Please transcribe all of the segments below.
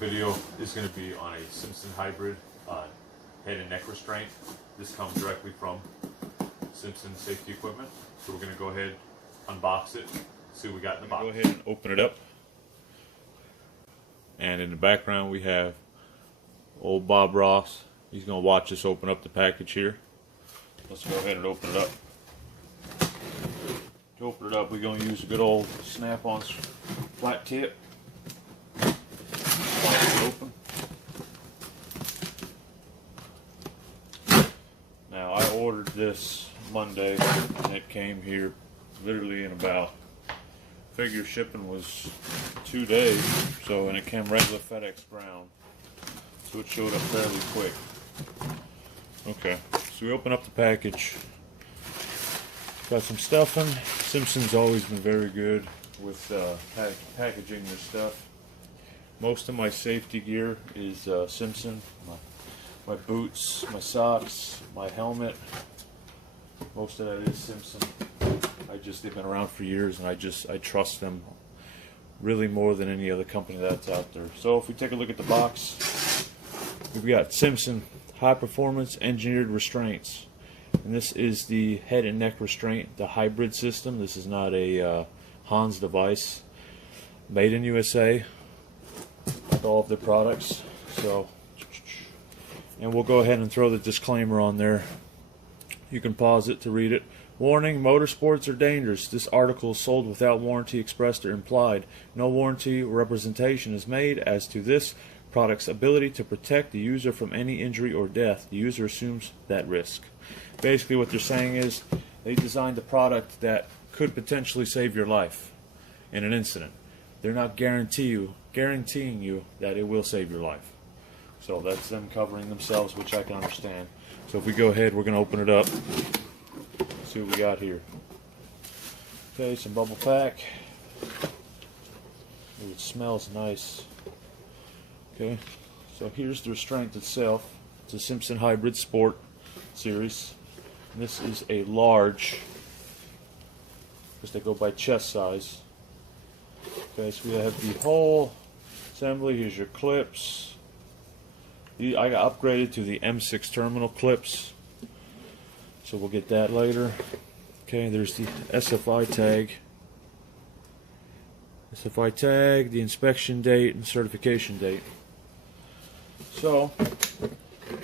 video is going to be on a Simpson hybrid head and neck restraint. This comes directly from Simpson safety equipment. So we're going to go ahead, unbox it, see what we got in the box. Go ahead and open it up. And in the background we have old Bob Ross. He's going to watch us open up the package here. Let's go ahead and open it up. To open it up, we're going to use a good old snap-on flat tip. Open. Now I ordered this Monday and it came here literally in about, figure shipping was 2 days, so, and it came regular FedEx ground, so it showed up fairly quick. Okay, so we open up the package. Got some stuffing. Simpson's always been very good with packaging their stuff. Most of my safety gear is Simpson. My boots, my socks, my helmet. Most of that is Simpson. They've been around for years, and I trust them really more than any other company that's out there. So if we take a look at the box, we've got Simpson high performance engineered restraints. And this is the head and neck restraint, the hybrid system. This is not a Hans device. Made in USA, like all of their products. So, and we'll go ahead and throw the disclaimer on there. You can pause it to read it. Warning, motorsports are dangerous. This article is sold without warranty expressed or implied. No warranty or representation is made as to this product's ability to protect the user from any injury or death. The user assumes that risk. Basically what they're saying is they designed a product that could potentially save your life in an incident. They're not guaranteeing you that it will save your life. So that's them covering themselves, which I can understand. So if we go ahead, we're going to open it up. See what we got here. Okay, some bubble pack. Ooh, it smells nice. Okay, so here's the restraint itself. It's a Simpson Hybrid Sport series. And this is a large, because they go by chest size. Okay, so we have the whole assembly. Here's your clips. I got upgraded to the M6 terminal clips, so we'll get that later. Okay, there's the SFI tag. SFI tag, the inspection date, and certification date. So,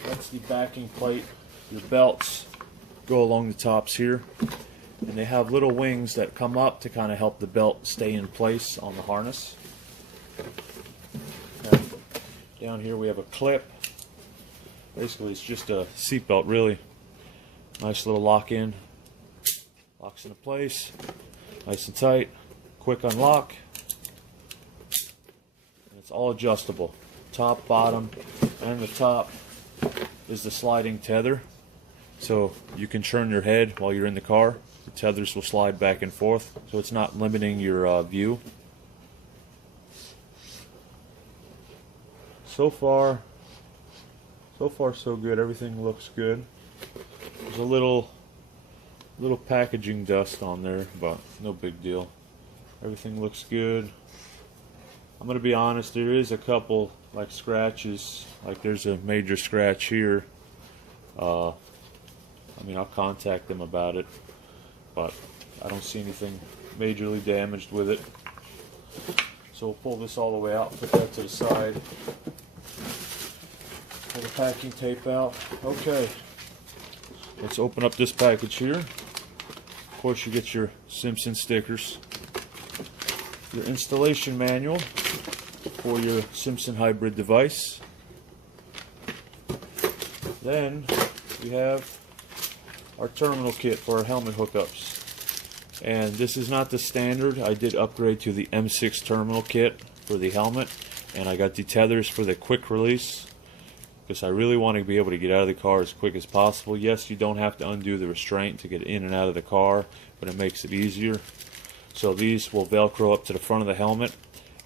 that's the backing plate. Your belts go along the tops here, and they have little wings that come up to kind of help the belt stay in place on the harness. Okay. Down here we have a clip. Basically it's just a seat belt, really. Nice little lock in. Locks into place. Nice and tight. Quick unlock. And it's all adjustable. Top, bottom, and the top is the sliding tether. So you can turn your head while you're in the car. The tethers will slide back and forth, so it's not limiting your view. So far so good. Everything looks good. There's a little packaging dust on there, but no big deal. Everything looks good. I'm gonna be honest, there is a couple like scratches, like there's a major scratch here. I mean, I'll contact them about it, but I don't see anything majorly damaged with it. So we'll pull this all the way out, put that to the side. Pull the packing tape out. Okay, let's open up this package here. Of course, you get your Simpson stickers, your installation manual for your Simpson hybrid device. Then we have our terminal kit for our helmet hookups. And this is not the standard. I did upgrade to the M6 terminal kit for the helmet, and I got the tethers for the quick release, because I really want to be able to get out of the car as quick as possible. Yes, you don't have to undo the restraint to get in and out of the car, but it makes it easier. So these will Velcro up to the front of the helmet,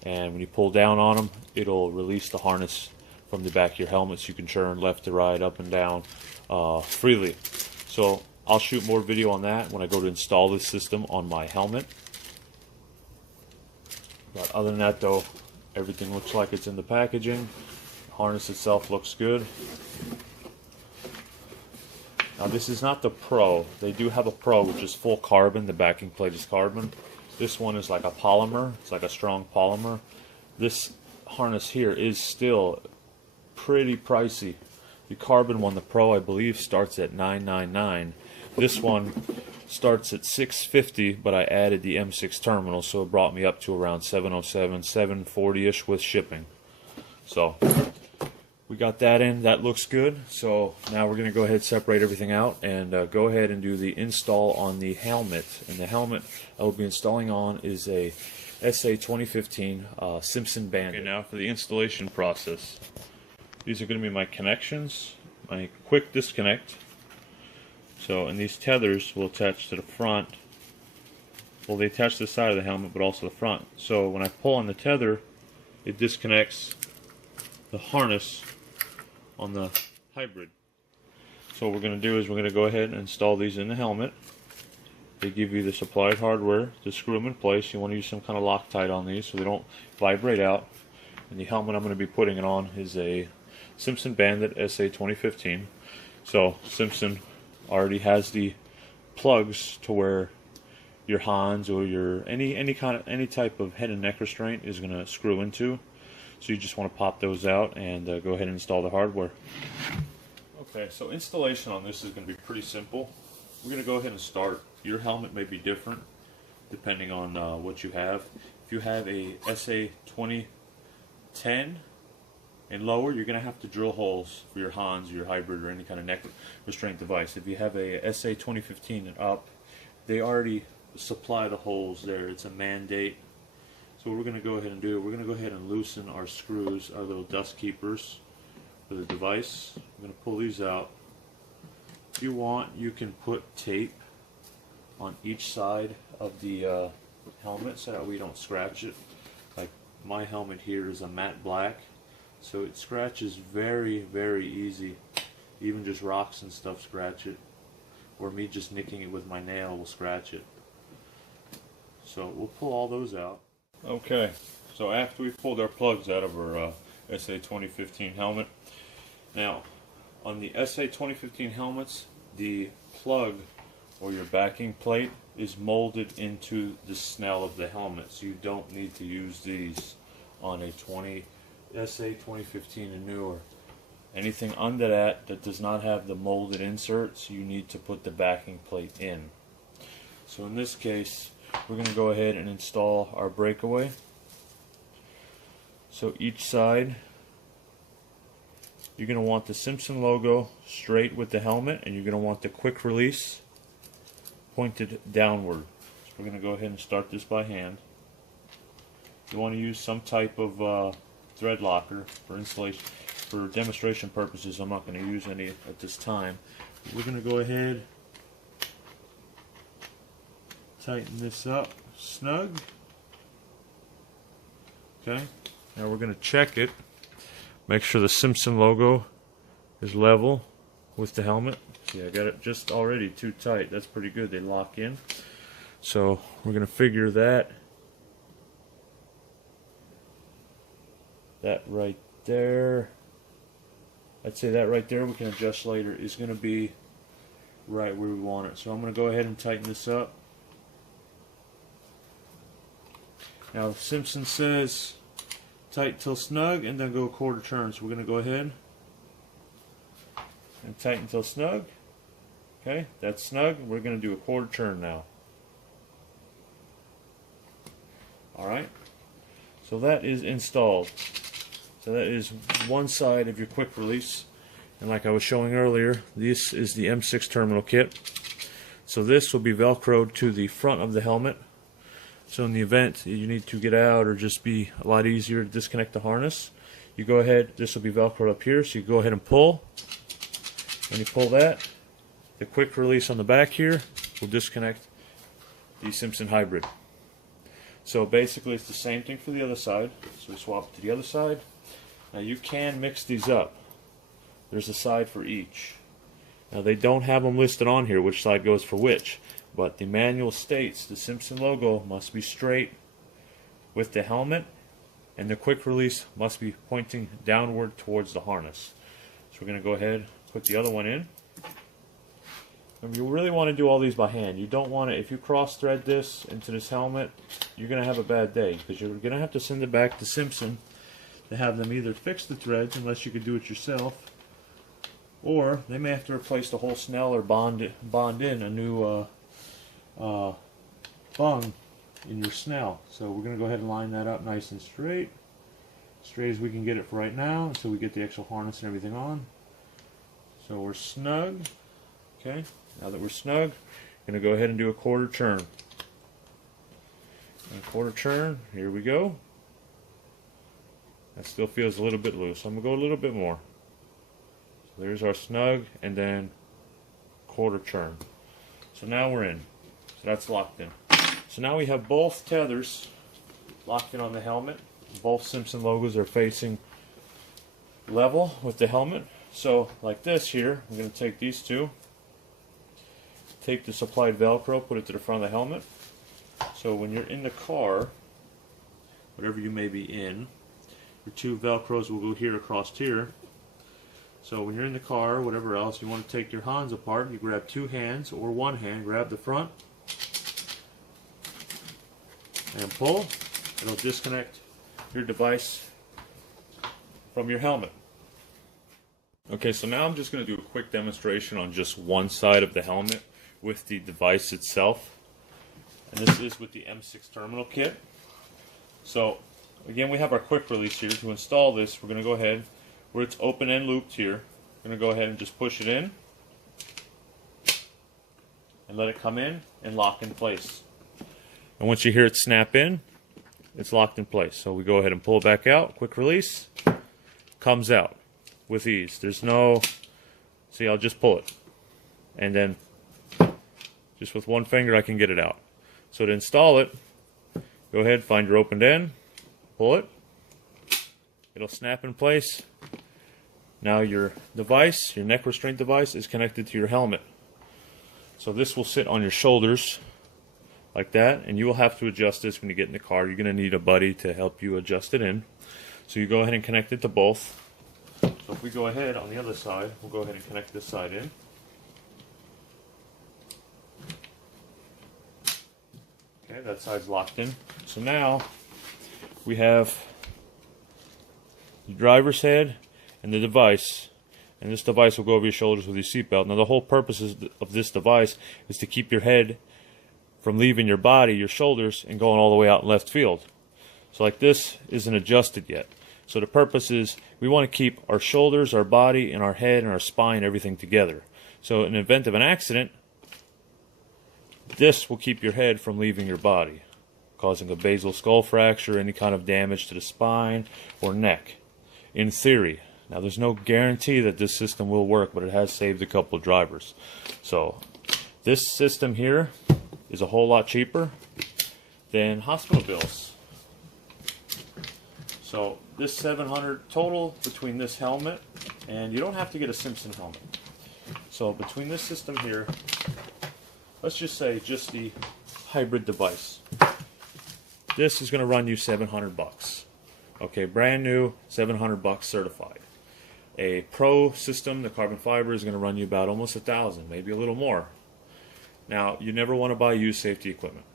and when you pull down on them, it'll release the harness from the back of your helmet, so you can turn left to right, up and down freely. So I'll shoot more video on that when I go to install this system on my helmet. But other than that though, Everything looks like it's in the packaging. The harness itself looks good. Now this is not the Pro. They do have a Pro which is full carbon. The backing plate is carbon. This one is like a polymer. It's like a strong polymer. This harness here is still pretty pricey. The carbon one, the Pro, I believe starts at $999. This one starts at $650, but I added the M6 terminal, so it brought me up to around $707, $740-ish with shipping. So we got that in. That looks good. So now we're going to go ahead and separate everything out and go ahead and do the install on the helmet. And the helmet I will be installing on is a SA 2015 Simpson Bandit. Okay, now for the installation process. These are going to be my connections, my quick disconnect. So, and these tethers will attach to the front. Well, they attach to the side of the helmet, but also the front. So when I pull on the tether, it disconnects the harness on the hybrid. So what we're going to do is we're going to go ahead and install these in the helmet. They give you the supplied hardware to screw them in place. You want to use some kind of Loctite on these so they don't vibrate out. And the helmet I'm going to be putting it on is a Simpson Bandit SA 2015. So Simpson already has the plugs to where your Hans or your any type of head and neck restraint is going to screw into. So you just want to pop those out and go ahead and install the hardware. Okay, so installation on this is going to be pretty simple. We're going to go ahead and start. Your helmet may be different depending on what you have. If you have a SA 2010 and lower, you're going to have to drill holes for your Hans or your hybrid or any kind of neck restraint device. If you have a SA 2015 and up, they already supply the holes there. It's a mandate. So what we're going to go ahead and do, we're going to go ahead and loosen our screws, our little dust keepers for the device. I'm going to pull these out. If you want, you can put tape on each side of the helmet so that we don't scratch it. Like my helmet here is a matte black, so it scratches very, very easy. Even just rocks and stuff scratch it, or me just nicking it with my nail will scratch it. So we'll pull all those out. Okay, so after we pulled our plugs out of our SA 2015 helmet, now on the SA 2015 helmets, the plug or your backing plate is molded into the snell of the helmet, so you don't need to use these on a SA 2015 and newer. Anything under that does not have the molded inserts, you need to put the backing plate in. So in this case, we're going to go ahead and install our breakaway. So each side, you're going to want the Simpson logo straight with the helmet, and you're going to want the quick release pointed downward. So we're going to go ahead and start this by hand. You want to use some type of thread locker for installation. For demonstration purposes, I'm not going to use any at this time. We're going to go ahead, tighten this up snug. Okay, now we're going to check it. Make sure the Simpson logo is level with the helmet. See, I got it just already too tight. That's pretty good. They lock in. So we're going to figure that right there, I'd say that right there, we can adjust later, is going to be right where we want it. So I'm going to go ahead and tighten this up. Now Simpson says tight till snug and then go a quarter turn. So we're going to go ahead and tighten till snug. Okay, that's snug. We're going to do a quarter turn now. Alright, so that is installed. So that is one side of your quick release. And like I was showing earlier, this is the M6 terminal kit. So this will be velcroed to the front of the helmet. So in the event you need to get out or just be a lot easier to disconnect the harness, you go ahead, this will be velcroed up here, so you go ahead and pull. When you pull that, the quick release on the back here will disconnect the Simpson hybrid. So basically it's the same thing for the other side. So we swap it to the other side. Now you can mix these up. There's a side for each. Now they don't have them listed on here which side goes for which, but the manual states the Simpson logo must be straight with the helmet and the quick release must be pointing downward towards the harness. So we're going to go ahead and put the other one in. And you really want to do all these by hand. You don't want to, if you cross thread this into this helmet, you're going to have a bad day, because you're going to have to send it back to Simpson to have them either fix the threads, unless you could do it yourself, or they may have to replace the whole snell or bond in a new bung in your snell. So we're going to go ahead and line that up nice and straight as we can get it for right now, until we get the actual harness and everything on. So we're snug. Okay, now that we're snug, I'm going to go ahead and do a quarter turn. And a quarter turn, here we go. That still feels a little bit loose, so I'm going to go a little bit more. So there's our snug, and then quarter turn. So now we're in. So that's locked in. So now we have both tethers locked in on the helmet. Both Simpson logos are facing level with the helmet. So like this here, I'm going to take these two, take the supplied Velcro, put it to the front of the helmet. So when you're in the car, whatever you may be in, your two Velcros will go here across here. So when you're in the car or whatever else, you want to take your hands apart. You grab two hands or one hand, grab the front, and pull. It'll disconnect your device from your helmet. Okay, so now I'm just going to do a quick demonstration on just one side of the helmet with the device itself. And this is with the M6 terminal kit. So again, we have our quick release here. To install this, we're going to go ahead, where it's open and looped here, we're going to go ahead and just push it in and let it come in and lock in place. And once you hear it snap in, it's locked in place. So we go ahead and pull it back out, quick release, comes out with ease. There's no, see, I'll just pull it, and then just with one finger I can get it out. So to install it, go ahead, find your opened end, pull it, it'll snap in place. Now your device, your neck restraint device, is connected to your helmet. So this will sit on your shoulders like that, and you will have to adjust this when you get in the car. You're going to need a buddy to help you adjust it in. So you go ahead and connect it to both. So if we go ahead on the other side, we'll go ahead and connect this side in. Okay, that side's locked in. So now we have the driver's head and the device, and this device will go over your shoulders with your seatbelt. Now the whole purpose of this device is to keep your head from leaving your body, your shoulders, and going all the way out in left field. So like this isn't adjusted yet. So the purpose is we want to keep our shoulders, our body, and our head and our spine, everything together. So in the event of an accident, this will keep your head from leaving your body, causing a basal skull fracture, any kind of damage to the spine or neck. In theory. Now there's no guarantee that this system will work, but it has saved a couple of drivers. So this system here is a whole lot cheaper than hospital bills. So this $700 total between this helmet, and you don't have to get a Simpson helmet. So between this system here, let's just say just the hybrid device, this is going to run you $700. Okay, brand new, $700 certified. A pro system, the carbon fiber, is going to run you about almost $1,000, maybe a little more. Now, you never want to buy used safety equipment.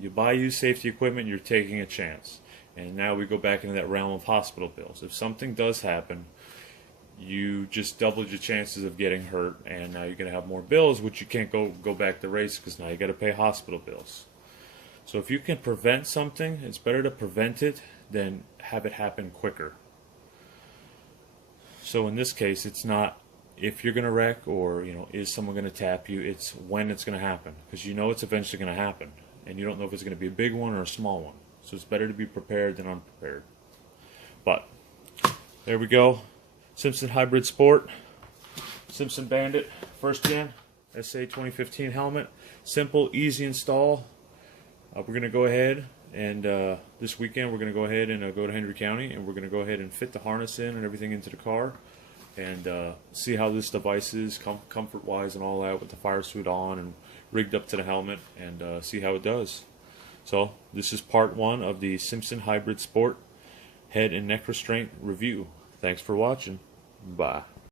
You buy used safety equipment, you're taking a chance. And now we go back into that realm of hospital bills. If something does happen, you just doubled your chances of getting hurt, and now you're going to have more bills, which you can't go back to race, because now you got to pay hospital bills. So if you can prevent something, it's better to prevent it than have it happen quicker. So in this case, it's not if you're going to wreck or, is someone going to tap you, it's when it's going to happen, because you know it's eventually going to happen, and you don't know if it's going to be a big one or a small one. So it's better to be prepared than unprepared. But there we go. Simpson Hybrid Sport, Simpson Bandit, first gen, SA 2015 helmet. Simple, easy install. We're going to go ahead and this weekend we're going to go ahead and go to Henry County, and we're going to go ahead and fit the harness in and everything into the car, and see how this device is comfort-wise and all that, with the fire suit on and rigged up to the helmet, and see how it does. So this is part 1 of the Simpson Hybrid Sport Head and Neck Restraint review. Thanks for watching. Bye.